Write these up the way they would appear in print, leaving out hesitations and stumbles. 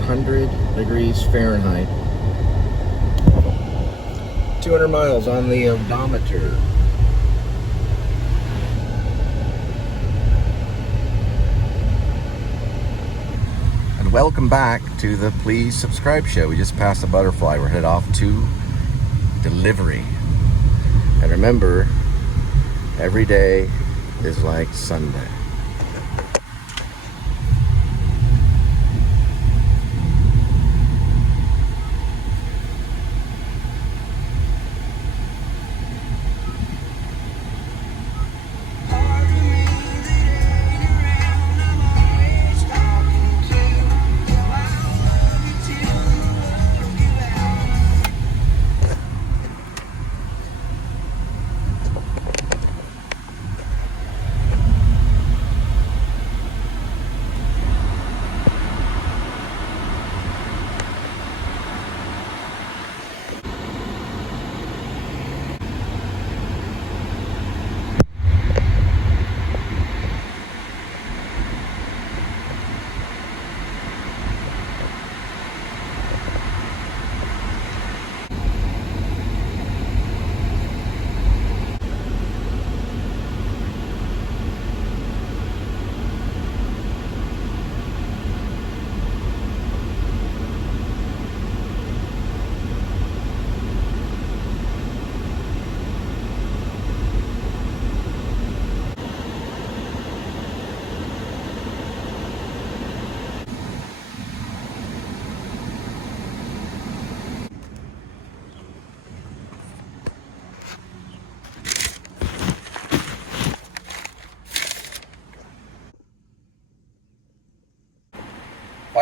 100 degrees Fahrenheit. 200 miles on the odometer. And welcome back to the Please Subscribe show. We just passed the butterfly. We're headed off to delivery. And remember, every day is like Sunday.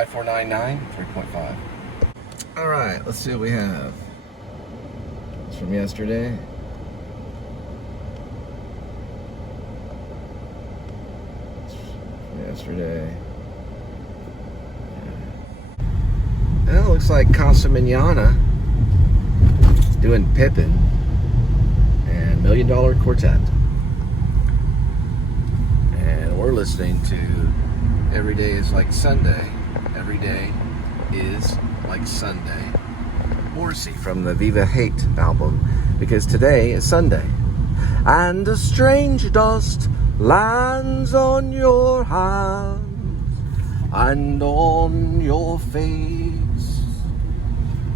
$54.99, 3.5. All right, let's see what we have. It's from yesterday. Well, it looks like Casa Manana doing Pippin and $1 Million Quartet. And we're listening to Every Day is Like Sunday. Every Day is Like Sunday. Morrissey from the Viva Hate album, because today is Sunday. And a strange dust lands on your hands and on your face,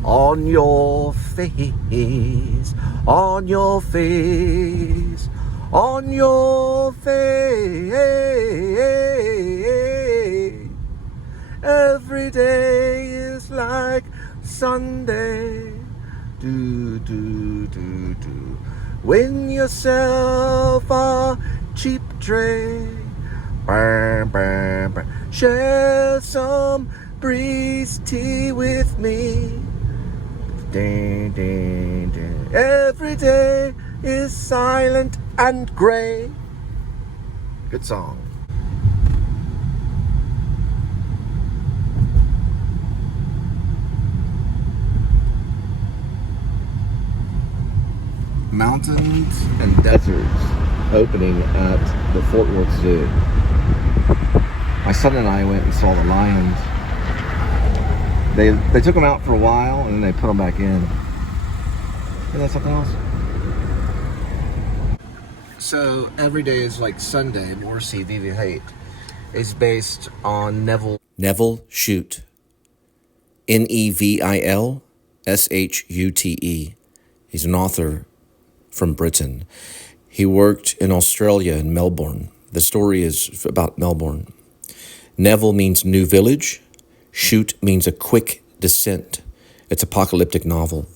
on your face, on your face, on your face. Every day is like Sunday. Do, do, do, do. Win yourself a cheap drink. Burn, burn, burn. Share some breeze tea with me. Ding, ding, ding. Every day is silent and gray. Good song. Mountains and deserts opening at the Fort Worth Zoo. My son and I went and saw the lions. They took them out for a while and then they put them back in. Isn't that something else? So Every Day is Like Sunday, Morrissey, Viva Hate, is based on Nevil Shute. Nevil Shute. He's an author from Britain. He worked in Australia in Melbourne. The story is about Melbourne. Neville means new village. Shute means a quick descent. It's an apocalyptic novel.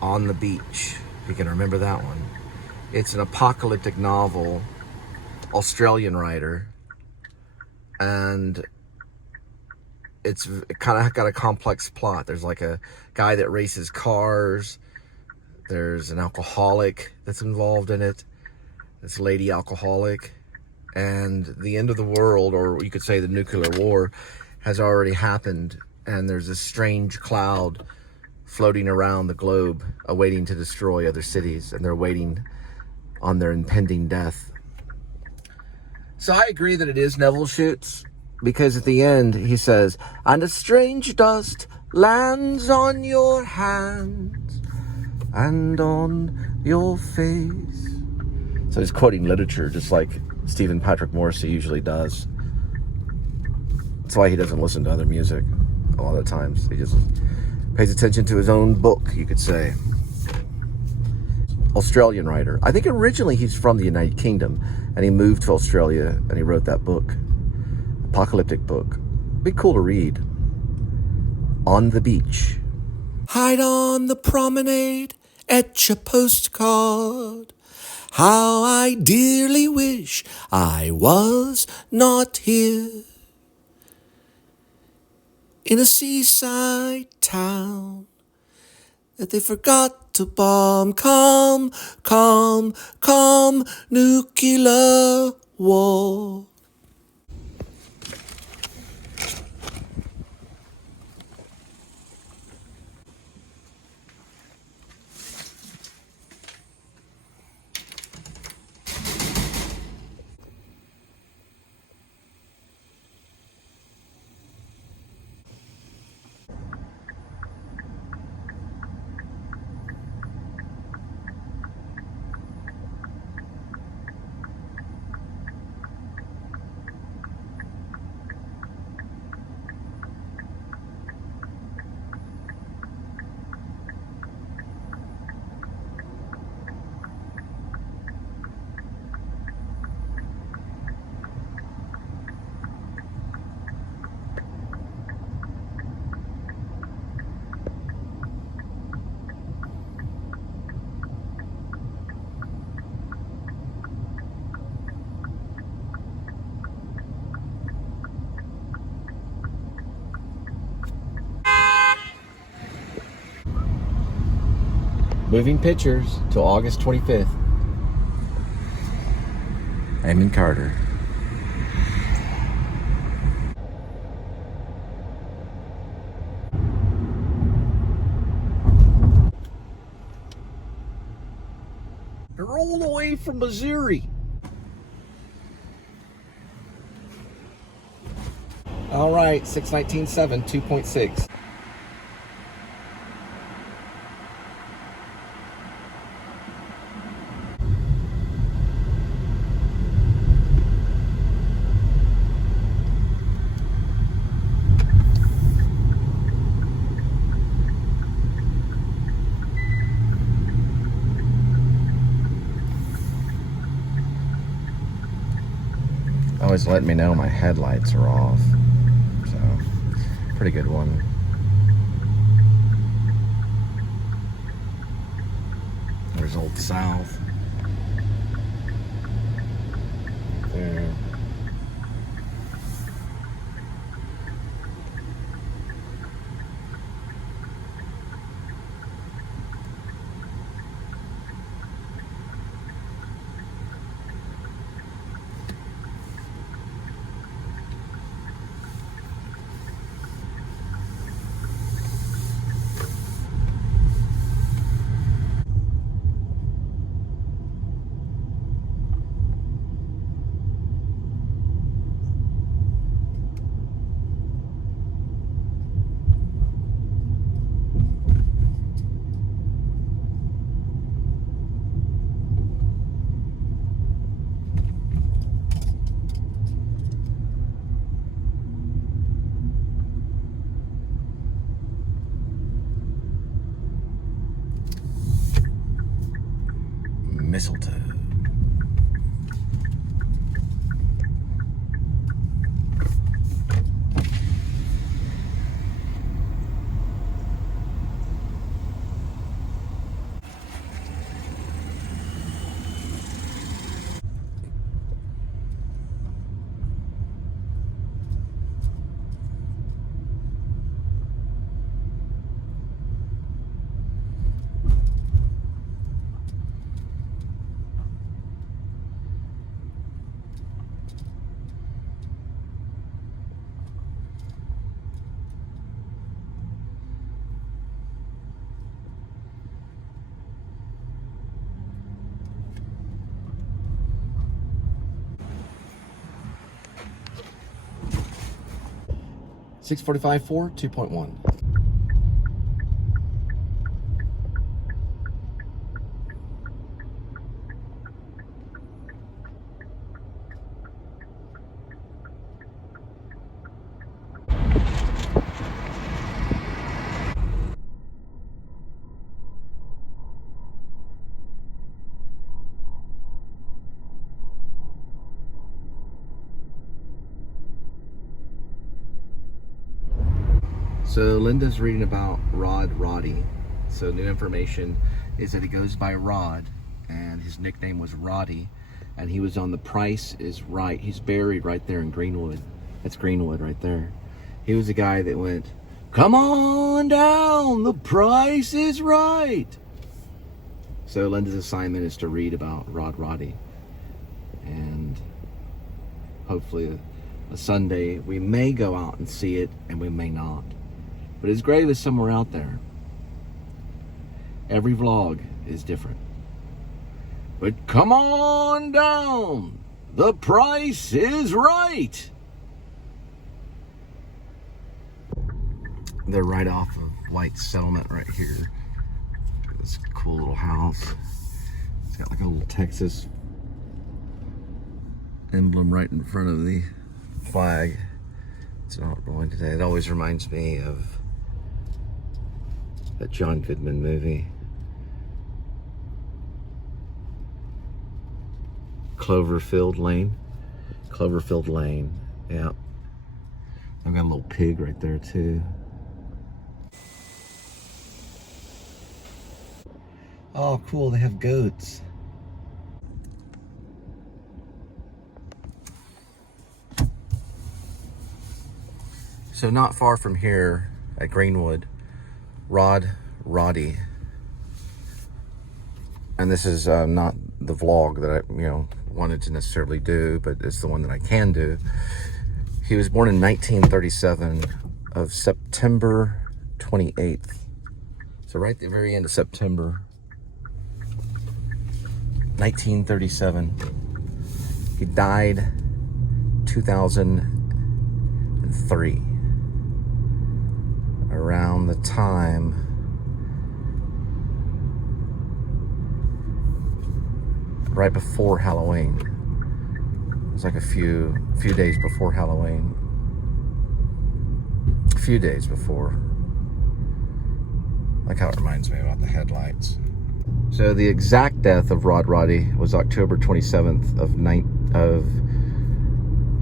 On the Beach, you can remember that one. It's an apocalyptic novel, Australian writer, and it kind of got a complex plot. There's like a guy that races cars. There's an alcoholic that's involved in it. This lady alcoholic. And the end of the world, or you could say the nuclear war, has already happened. And there's this strange cloud floating around the globe, awaiting to destroy other cities. And they're waiting on their impending death. So I agree that it is Nevil Shute's. because at the end he says, and a strange dust lands on your hands and on your face. So he's quoting literature just like Stephen Patrick Morrissey usually does. That's why he doesn't listen to other music a lot of the times. He just pays attention to his own book, you could say. Australian writer. I think originally he's from the United Kingdom, and he moved to Australia, and he wrote that book. Apocalyptic book. Be cool to read. On the beach. Hide on the promenade, etch a postcard. How I dearly wish I was not here. In a seaside town that they forgot to bomb. Come, come, come, nuclear war. Moving pictures till August 25th. Edmund Carter. They're all the way from Missouri. All right, 619.7, 2.6. Always letting me know my headlights are off. So, pretty good one. There's Old South. There. 645 4 2.1. So Linda's reading about Roddy. So new information is that he goes by Rod, and his nickname was Roddy, and he was on The Price is Right. He's buried right there in Greenwood. That's Greenwood right there. He was the guy that went, "Come on down, the price is right." So Linda's assignment is to read about Roddy, and hopefully a Sunday we may go out and see it, and we may not. But his grave is somewhere out there. Every vlog is different. But come on down, the price is right. They're right off of White Settlement right here. This cool little house. It's got like a little Texas emblem right in front of the flag. It's not rolling today. It always reminds me of that John Goodman movie, Cloverfield Lane. Cloverfield Lane, yeah. I've got a little pig right there too. Oh, cool, they have goats. So not far from here at Greenwood, Roddy, and this is not the vlog that I wanted to necessarily do, but it's the one that I can do. He was born in 1937 of September 28th. So right at the very end of September 1937. He died 2003. Around the time right before Halloween. It was like a few days before Halloween. A few days before. Like how it reminds me about the headlights. So the exact death of Roddy was October 27th of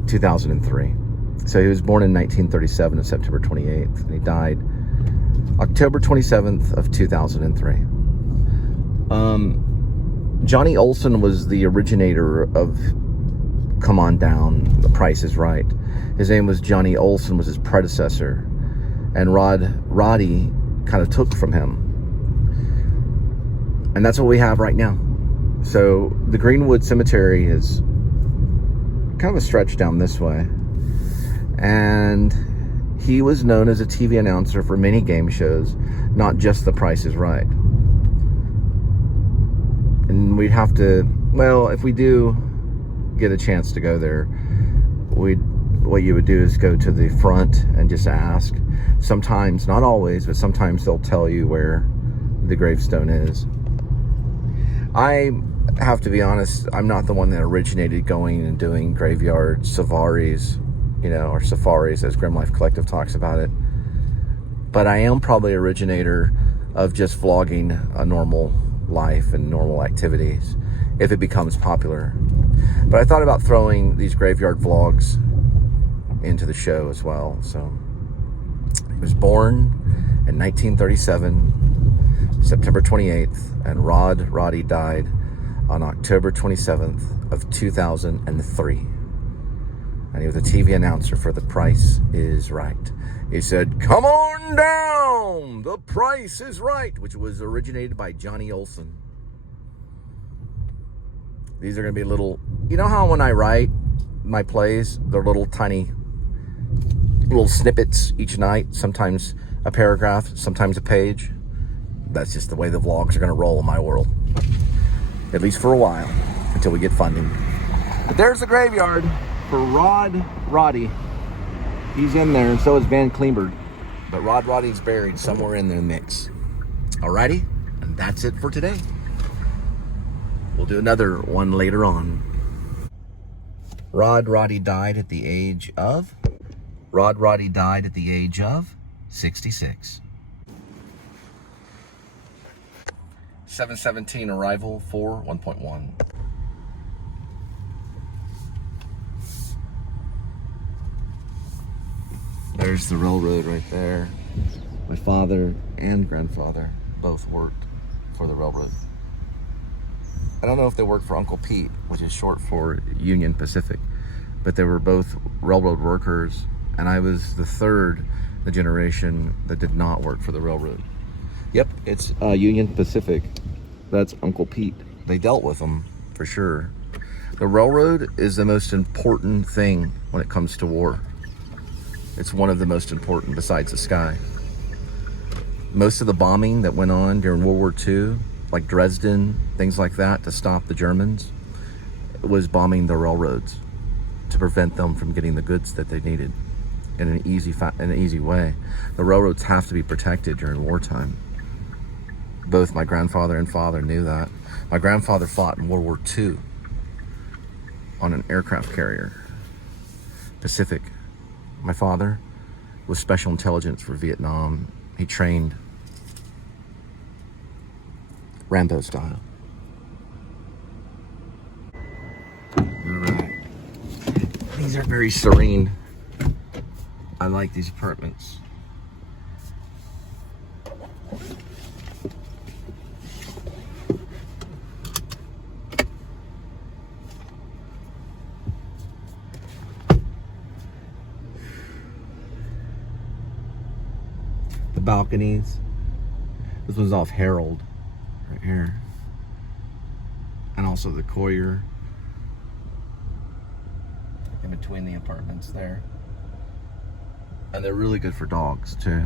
2003. So he was born in 1937 on September 28th, and he died October 27th of 2003. Johnny Olson was the originator of Come On Down, The Price is Right. His name was Johnny Olson, was his predecessor, and Roddy kind of took from him. And that's what we have right now. So the Greenwood Cemetery is kind of a stretch down this way. And he was known as a TV announcer for many game shows, not just The Price is Right. And we'd have to, well, if we do get a chance to go there, what you would do is go to the front and just ask. Sometimes, not always, but sometimes they'll tell you where the gravestone is. I have to be honest, I'm not the one that originated going and doing graveyard safaris, or safaris as Grim Life Collective talks about it. But I am probably originator of just vlogging a normal life and normal activities if it becomes popular. But I thought about throwing these graveyard vlogs into the show as well. So he was born in 1937, September 28th, and Roddy died on October 27th of 2003. And he was a TV announcer for The Price is Right. He said, "Come on down, the price is right," which was originated by Johnny Olson. These are going to be little, you know how when I write my plays, they're little tiny, little snippets each night, sometimes a paragraph, sometimes a page. That's just the way the vlogs are going to roll in my world. At least for a while, until we get funding. But there's the graveyard for Roddy. He's in there, and so is Van Kleinberg. But Roddy's buried somewhere in the mix. Alrighty, and that's it for today. We'll do another one later on. Roddy died at the age of 66. 717 arrival for 1.1. There's the railroad right there. My father and grandfather both worked for the railroad. I don't know if they worked for Uncle Pete, which is short for Union Pacific, but they were both railroad workers, and I was the third generation that did not work for the railroad. Yep, it's Union Pacific. That's Uncle Pete. They dealt with them, for sure. The railroad is the most important thing when it comes to war. It's one of the most important besides the sky. Most of the bombing that went on during World War II, like Dresden, things like that, to stop the Germans, was bombing the railroads to prevent them from getting the goods that they needed in an easy way. The railroads have to be protected during wartime. Both my grandfather and father knew that. My grandfather fought in World War II on an aircraft carrier, Pacific. My father was special intelligence for Vietnam. He trained Rambo style. All right. These are very serene. I like these apartments. The balconies. This one's off Herald, right here. And also the Coyer in between the apartments there. And they're really good for dogs too.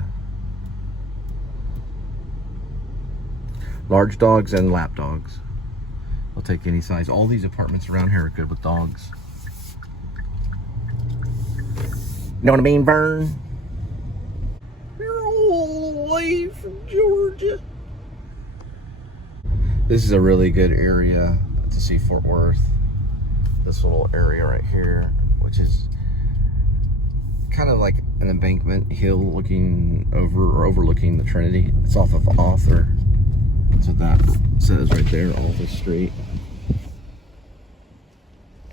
Large dogs and lap dogs. They'll take any size. All these apartments around here are good with dogs. You know what I mean, Vern? You're all the way from Georgia. This is a really good area to see Fort Worth. This little area right here, which is kind of like an embankment hill looking over or overlooking the Trinity. It's off of Author. That's what that says right there, Author Street.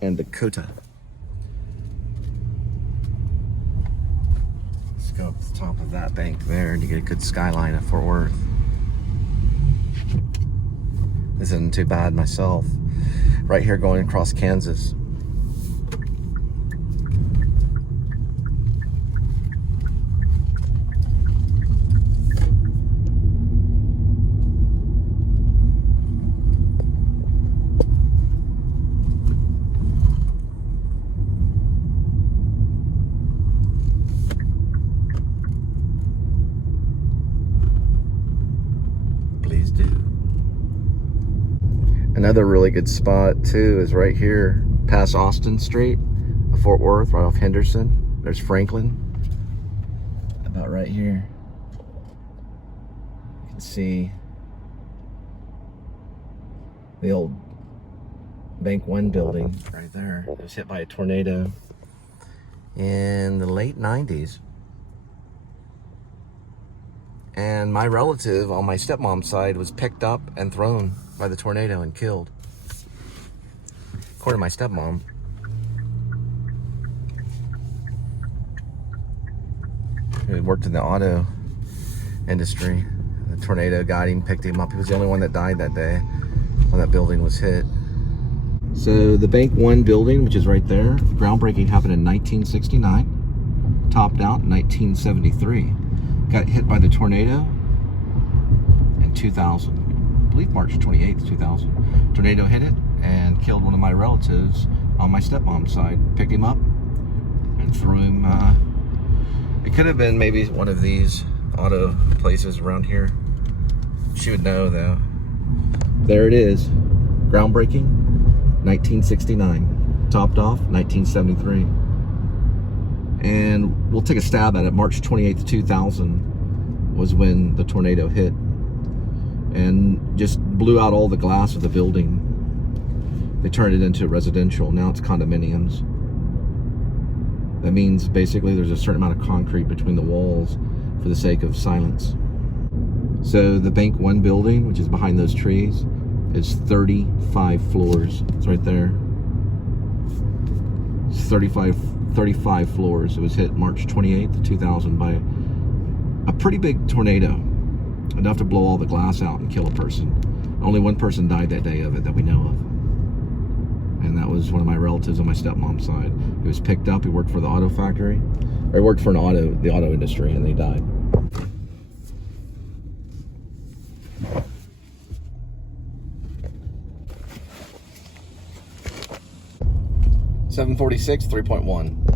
And Dakota. Let's go up to the top of that bank there and you get a good skyline of Fort Worth. This isn't too bad myself. Right here going across Kansas. Please do. Another really good spot too is right here past Austin Street, Fort Worth, right off Henderson. There's Franklin, about right here. You can see the old Bank One building right there. It was hit by a tornado in the late 90s. And my relative on my stepmom's side was picked up and thrown by the tornado and killed. According to my stepmom. He worked in the auto industry. The tornado got him, picked him up. He was the only one that died that day when that building was hit. So the Bank One building, which is right there, groundbreaking happened in 1969, topped out in 1973. Got hit by the tornado in 2000. I believe March 28th, 2000. Tornado hit it and killed one of my relatives on my stepmom's side. Picked him up and threw him. It could have been maybe one of these auto places around here. She would know though. There it is. Groundbreaking, 1969. Topped off, 1973. And we'll take a stab at it. March 28th, 2000 was when the tornado hit and just blew out all the glass of the building. They turned it into residential. Now it's condominiums. That means basically there's a certain amount of concrete between the walls for the sake of silence. So the Bank One building, which is behind those trees, is 35 floors. It's right there. It's 35 floors. It was hit March 28th, 2000 by a pretty big tornado. Enough to blow all the glass out and kill a person. Only one person died that day of it that we know of. And that was one of my relatives on my stepmom's side. He was picked up, he worked for the auto factory. Or he worked for the auto industry, and he died. .46, 3.1.